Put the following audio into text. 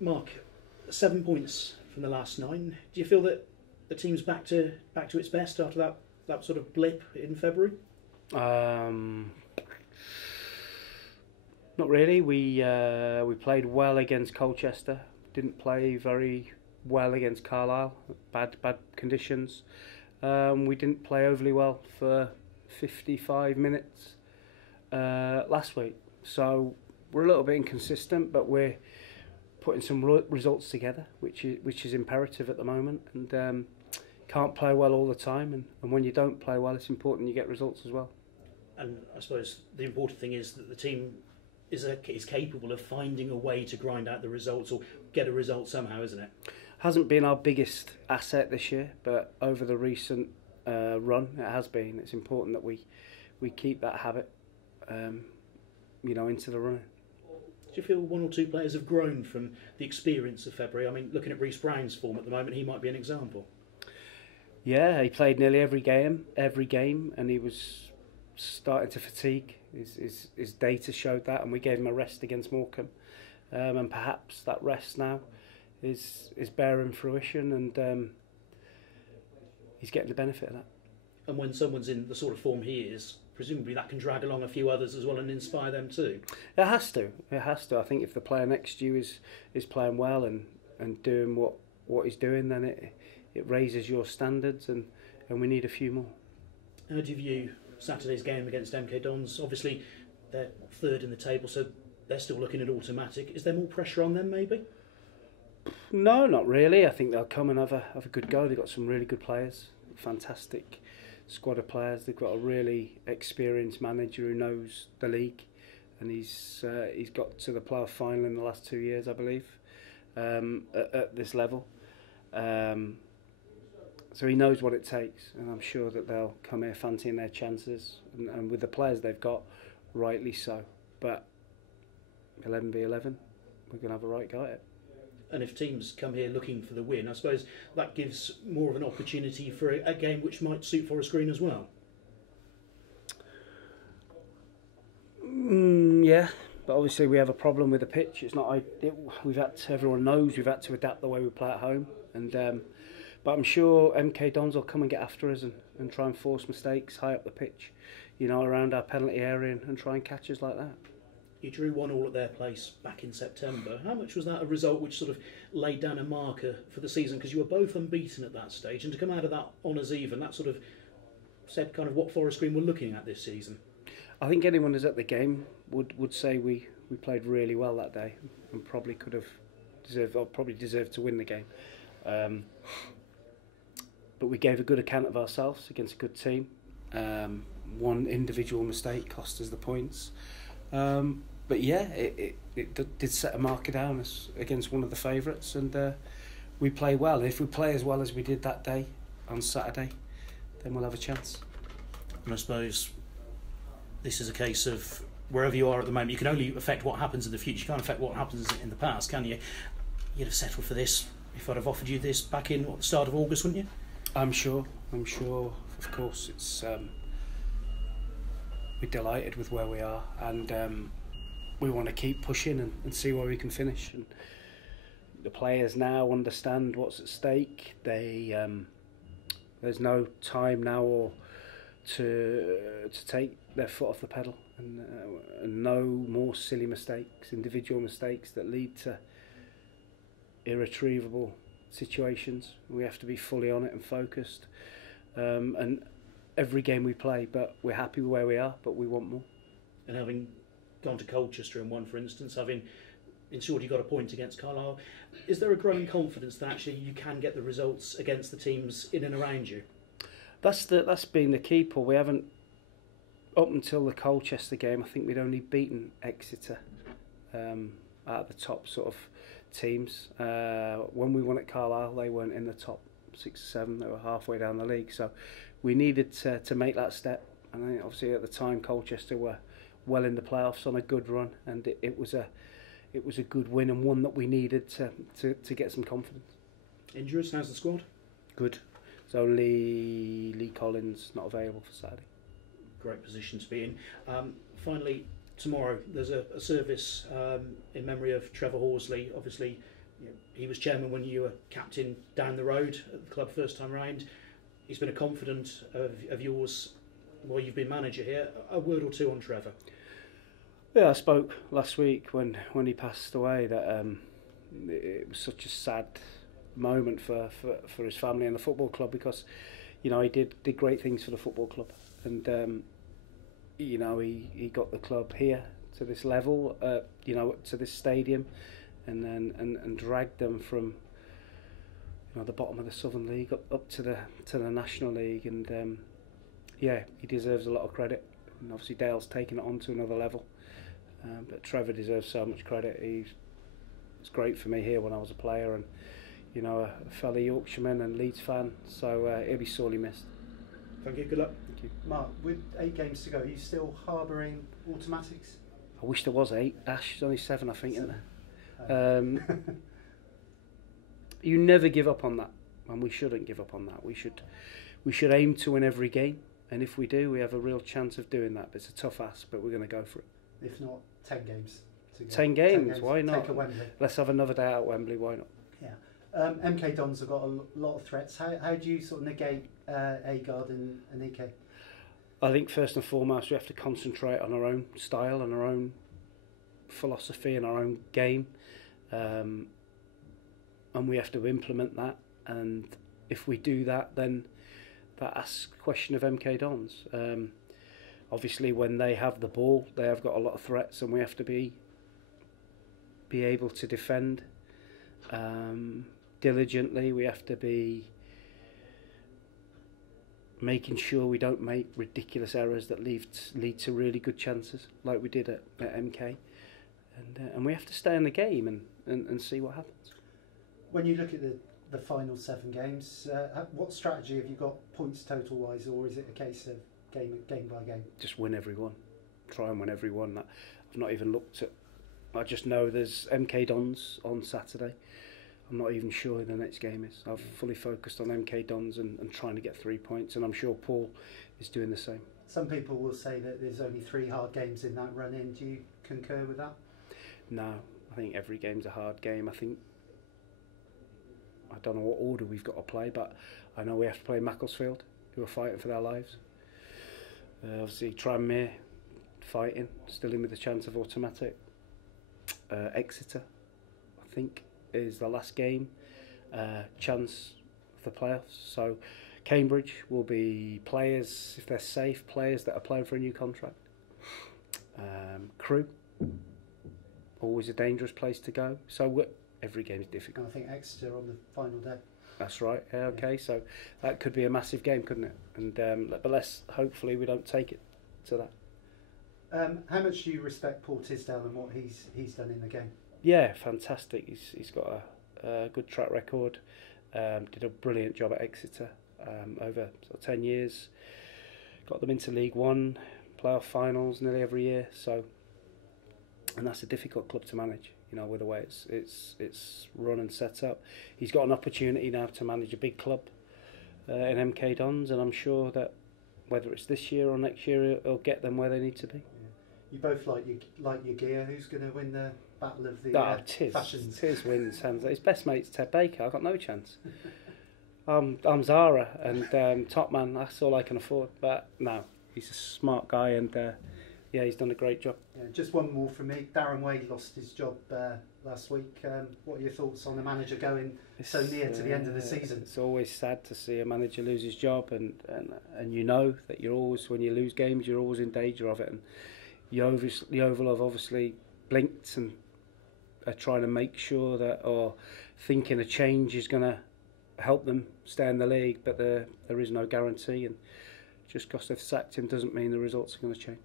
Mark, 7 points from the last 9. Do you feel that the team's back to its best after that sort of blip in February? Not really. We played well against Colchester. Didn't play very well against Carlisle. Bad conditions. We didn't play overly well for 55 minutes last week. So we're a little bit inconsistent, but we're putting some results together, which is imperative at the moment. And can't play well all the time, and when you don't play well, it's important you get results as well. And I suppose the important thing is that the team is capable of finding a way to grind out the results or get a result somehow, isn't it? Hasn't been our biggest asset this year, but over the recent run, it has been. It's important that we keep that habit, into the running. Do you feel one or two players have grown from the experience of February? I mean, looking at Reece Brown's form at the moment, he might be an example. Yeah, he played nearly every game, and he was starting to fatigue. His data showed that, and we gave him a rest against Morecambe, and perhaps that rest now is bearing fruition, and he's getting the benefit of that. And when someone's in the sort of form he is, presumably that can drag along a few others as well and inspire them too. It has to. I think if the player next to you is playing well and doing what he's doing, then it raises your standards, and we need a few more. How do you view Saturday's game against MK Dons? Obviously, they're third in the table, so they're still looking at automatic. Is there more pressure on them, maybe? No, not really. I think they'll come and have a good go. They've got some really good players, fantastic squad of players. They've got a really experienced manager who knows the league, and he's got to the playoff final in the last 2 years, I believe, at this level. So he knows what it takes, and I'm sure that they'll come here fancying their chances, and with the players they've got, rightly so. But 11v11, we're going to have a right go at it. And if teams come here looking for the win, I suppose that gives more of an opportunity for a game which might suit Forest Green as well. Yeah, but obviously we have a problem with the pitch. It's not. Everyone knows we've had to adapt the way we play at home, and. But I'm sure MK Dons will come and get after us and try and force mistakes high up the pitch, around our penalty area, and try and catch us like that. You drew 1-1 at their place back in September. How much was that a result which sort of laid down a marker for the season? Because you were both unbeaten at that stage, and to come out of that honours even, that sort of said kind of what Forest Green were looking at this season. I think anyone who's at the game would say we played really well that day, and probably deserved to win the game. But we gave a good account of ourselves against a good team. One individual mistake cost us the points. But yeah, it did set a marker down against one of the favourites, and we play well. If we play as well as we did that day on Saturday, then we'll have a chance. And I suppose this is a case of wherever you are at the moment, you can only affect what happens in the future. You can't affect what happens in the past, can you? You'd have settled for this if I'd have offered you this back in the start of August, wouldn't you? I'm sure. Of course, it's we're delighted with where we are, and we want to keep pushing and see where we can finish. And the players now understand what's at stake. There's no time now or to take their foot off the pedal, and no more silly mistakes, individual mistakes that lead to irretrievable situations. We have to be fully on it and focused, and every game we play, but we're happy with where we are, but we want more. And having gone to Colchester and won, for instance, having ensured you got a point against Carlisle, is there a growing confidence that actually you can get the results against the teams in and around you? That's been the key, Paul. We haven't, up until the Colchester game, I think we'd only beaten Exeter out of the top sort of teams. When we won at Carlisle, they weren't in the top 6 or 7. They were halfway down the league, so we needed to make that step. And I think obviously at the time Colchester were well in the playoffs on a good run, and it was a good win, and one that we needed to get some confidence. Injuries? How's the squad? Good. It's only Lee Collins not available for Saturday. Great position to be in. Finally, tomorrow there's a service in memory of Trevor Horsley, obviously he was chairman when you were captain down the road at the club first time round. He's been a confidant of yours while you've been manager here. A word or two on Trevor? Yeah, I spoke last week when he passed away that it was such a sad moment for his family and the football club, because he did great things for the football club, and he got the club here to this level, to this stadium, and dragged them from the bottom of the Southern League up to the National League, and he deserves a lot of credit. And obviously Dale's taken it on to another level, but Trevor deserves so much credit. It's great for me here when I was a player, and a fellow Yorkshireman and Leeds fan, so he'll be sorely missed. Thank you, good luck. Thank you. Mark, with 8 games to go, are you still harbouring automatics? I wish there was 8. Ash, there's only 7, I think, isn't there? You never give up on that, and we shouldn't give up on that. We should aim to win every game, and if we do, we have a real chance of doing that. But it's a tough ask, but we're going to go for it. If not, 10 games to go. 10 games, why not? Take a Wembley. Let's have another day out at Wembley, why not? Yeah. MK Dons have got a lot of threats. How do you sort of negate Agard and Ike? I think first and foremost we have to concentrate on our own style and our own philosophy and our own game, and we have to implement that. And if we do that, then that asks the question of MK Dons. Obviously, when they have the ball, they have got a lot of threats, and we have to be able to defend diligently. We have to be making sure we don't make ridiculous errors that lead to really good chances, like we did at MK. And we have to stay in the game and see what happens. When you look at the final 7 games, what strategy have you got points total wise, or is it a case of game by game? Just win every one. Try and win every one. I've not even looked at. I just know there's MK Dons on Saturday. I'm not even sure who the next game is. I've fully focused on MK Dons and trying to get 3 points, and I'm sure Paul is doing the same. Some people will say that there's only 3 hard games in that run-in. Do you concur with that? No, I think every game's a hard game. I don't know what order we've got to play, but I know we have to play Macclesfield, who are fighting for their lives. Obviously, Tranmere, fighting, still in with a chance of automatic. Exeter, I think, is the last game, chance of the playoffs. So Cambridge will be players, if they're safe, players that are playing for a new contract. Crewe, always a dangerous place to go. So every game is difficult. And I think Exeter on the final day. That's right. Yeah, okay, so that could be a massive game, couldn't it? And but hopefully we don't take it to that. How much do you respect Paul Tisdale and what he's done in the game? Yeah, fantastic. He's got a good track record. Did a brilliant job at Exeter over 10 years. Got them into League One, playoff finals nearly every year. So, and that's a difficult club to manage. With the way it's run and set up. He's got an opportunity now to manage a big club in MK Dons, and I'm sure that whether it's this year or next year, it'll get them where they need to be. Yeah. You both like your gear. Who's going to win the battle of the fashions? Tiz wins. His best mate's Ted Baker. I've got no chance. I'm Zara and top man. That's all I can afford. But no, he's a smart guy, and he's done a great job. Yeah, just one more from me. Darren Wade lost his job last week. What are your thoughts on the manager going so near to the end of the season? It's always sad to see a manager lose his job, and you know that you're always, when you lose games, you're always in danger of it. And the Oval have obviously blinked and are trying to make sure that, or thinking a change is going to help them stay in the league, but there is no guarantee, and just because they've sacked him doesn't mean the results are going to change.